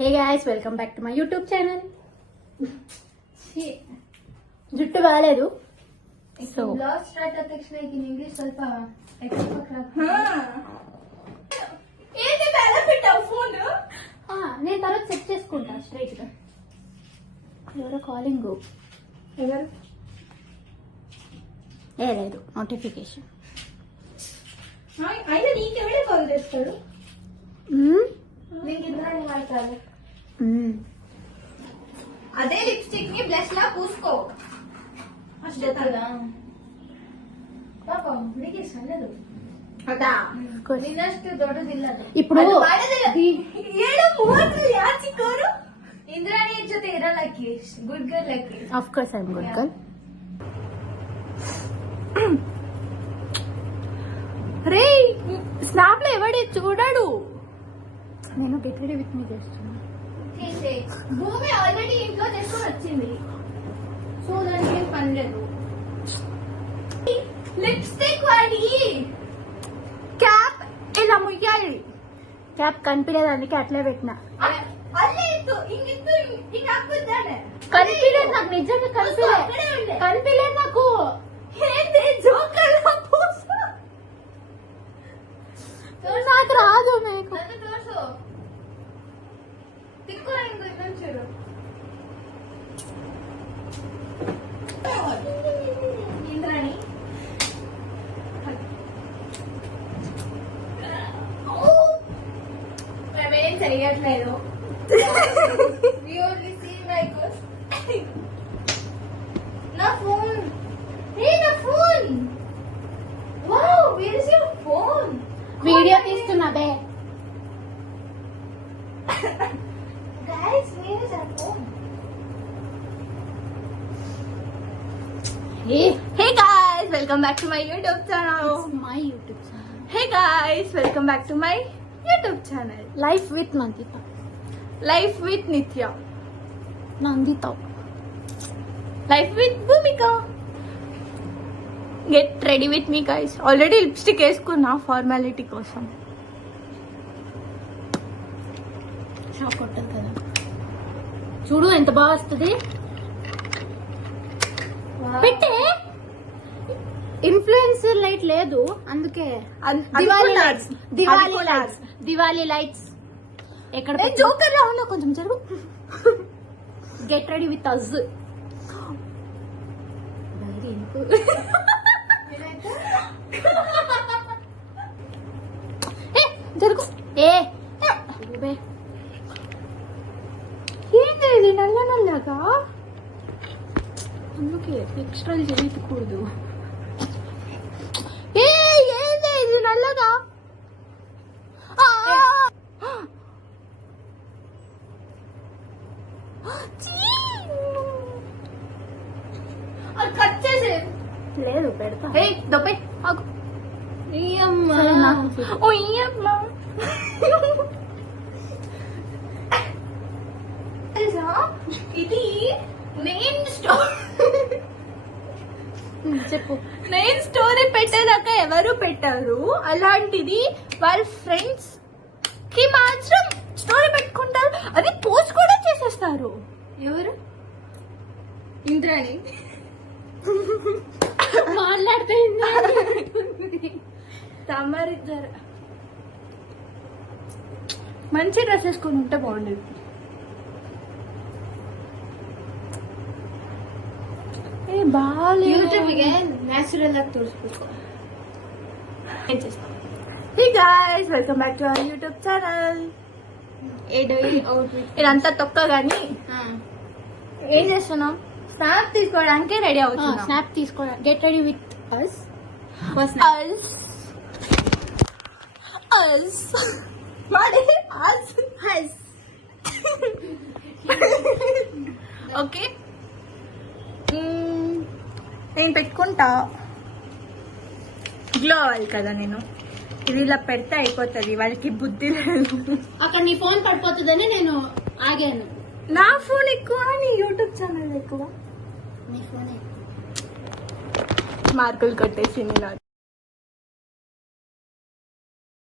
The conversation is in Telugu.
Hey guys, welcome back to my YouTube channel. జుట్టు బాలేదు సో బ్లాగ్ స్టార్ట్ అతక్షణ ఇంగ్లీష్ ಸ್ವಲ್ಪ ఏంటి బెల్ల పెట్టావు ఫోన్ నేను తర్వాత సెట్ చేసుకుంటా స్ట్రైట్ గా. ఎవరో కాలింగ్ ఎవరు లేదు నోటిఫికేషన్. అయినా నీకెవడే కాల్ చేస్తాడు నీకు ఇంద్రాణి వాడతాడు. అదే లిప్స్టిక్ ని బ్లష్ లా పూసుకో అಷ್ಟೇ కదా పాపం నీకు ఇష్టం లేదు అదా నిన్నಷ್ಟು ದೊಡ್ಡದಿಲ್ಲ ఇప్పుడు ಏಳು ಮೂವತ್ತು ಯಾಚಿಕೋರು ಇಂದ್ರಾಣಿ ಜೊತೆ ಇರಲ್ಲಕ್ಕೆ ಗುಡ್ ಗರ್ಲ್ ಅಕ್ಕಿ of course I'm good girl. Ray snap లో ఎవడే చూడాడు. నేను గెట్ రెడీ విత్ మీ చేస్తున్నా. భూమి ఆల్రెడీ ఇంట్లో చేసుకొని వచ్చింది సో దానికి ఏం పని లేదు. లిప్స్టిక్ వాడి క్యాప్ ఇలా ముయ్యాలి. క్యాప్ కనిపించలేదు అందుకే అట్లే పెట్టిన. అల్లే ఇತ್ತು ఇంగిತ್ತು ಹಿಂಗ್ ಹಾಕ್ಬಿದ್ದಾನೆ. కనిపించలేదు నాకు, నిజంగా కనిపించలేదు నాకు. ఏంటి జోకర్ నాకు రాదు. మీకు తోర్సు తిక్కు ఇంకో ಇನ್ನೊಂದು చూడు. ఇంద్రాణి మేమేం చెయ్యట్లేదు. నా ఫోన్ నా phone wow where is your phone. Video తీస్తున్నా బే. Guys where is your phone. Hey guys, welcome back to my YouTube channel. My YouTube channel. Hey guys, welcome back to my YouTube channel. Life with Nandita. Life with Nithya. Nandita. Life with Bhumika. Get ready with me guys. Already lipstick వేసుకున్నా ఫార్మాలిటీ కోసం. షాక్ కొట్టదు కదా. చూడు ఎంత బాగా వస్తుంది. పెట్టే ఇన్ఫ్లుయెన్సర్ లైట్ లేదు అందుకే. దివాళీ లైట్స్ ఎక్కడ జోకర్ లా ఉన్నా కొంచెం జరుగు. Get ready with us. జరుగు. ఏంటి ఇది నల్ల నల్లగా అందుకే ఎక్స్ట్రా చేయకూడదు. ఏంటి ఇది నల్లగా కట్ చేసే లేదు పెడతా. దొప్పే సరే, నాకు ఓ ఈయమ్మా ఇది నేను చెప్పు. నేను స్టోరీ పెట్టేదాకా ఎవరు పెట్టారు, అలాంటిది వాళ్ళ ఫ్రెండ్స్ కి మాత్రం స్టోరీ పెట్టుకుంటారు, అది పోస్ట్ కూడా చేసేస్తారు. ఎవరు ఇంద్రాణి మాట్లాడితే తమరిద్దరు మంచి డ్రెస్ వేసుకొని ఉంటే బాగుండేది. ఏ బాగాలేదు. ಯೂಟ್ಯೂಬ್ಗೆ ನ್ಯಾಚುರಲ್ ಆಗಿ ತೋರಿಸ್ಬೇಕು. ఏం చేస్తాం. Hey guys, welcome back to our YouTube channel. ఇదంతా తొక్క గాని ఏం చేస్తున్నాం, స్నాప్ తీసుకోవడానికి రెడీ అవుతున్నాం. స్నాప్ తీసుకో. Get ready with us. Okay నేను పెట్టుకుంటా. గ్లో అవ్వాలి కదా నేను. ఇది ఇలా పెడితే అయిపోతుంది, వాళ్ళకి బుద్ధి లేదు. అక్కడ నీ ఫోన్ పడిపోతుందని నేను ఆగాను. నా ఫోన్ ఎక్కువ, నీ యూట్యూబ్ ఛానల్ ఎక్కువ. నీ ఫోన్ మార్కులు కొట్టేసింది నాకు.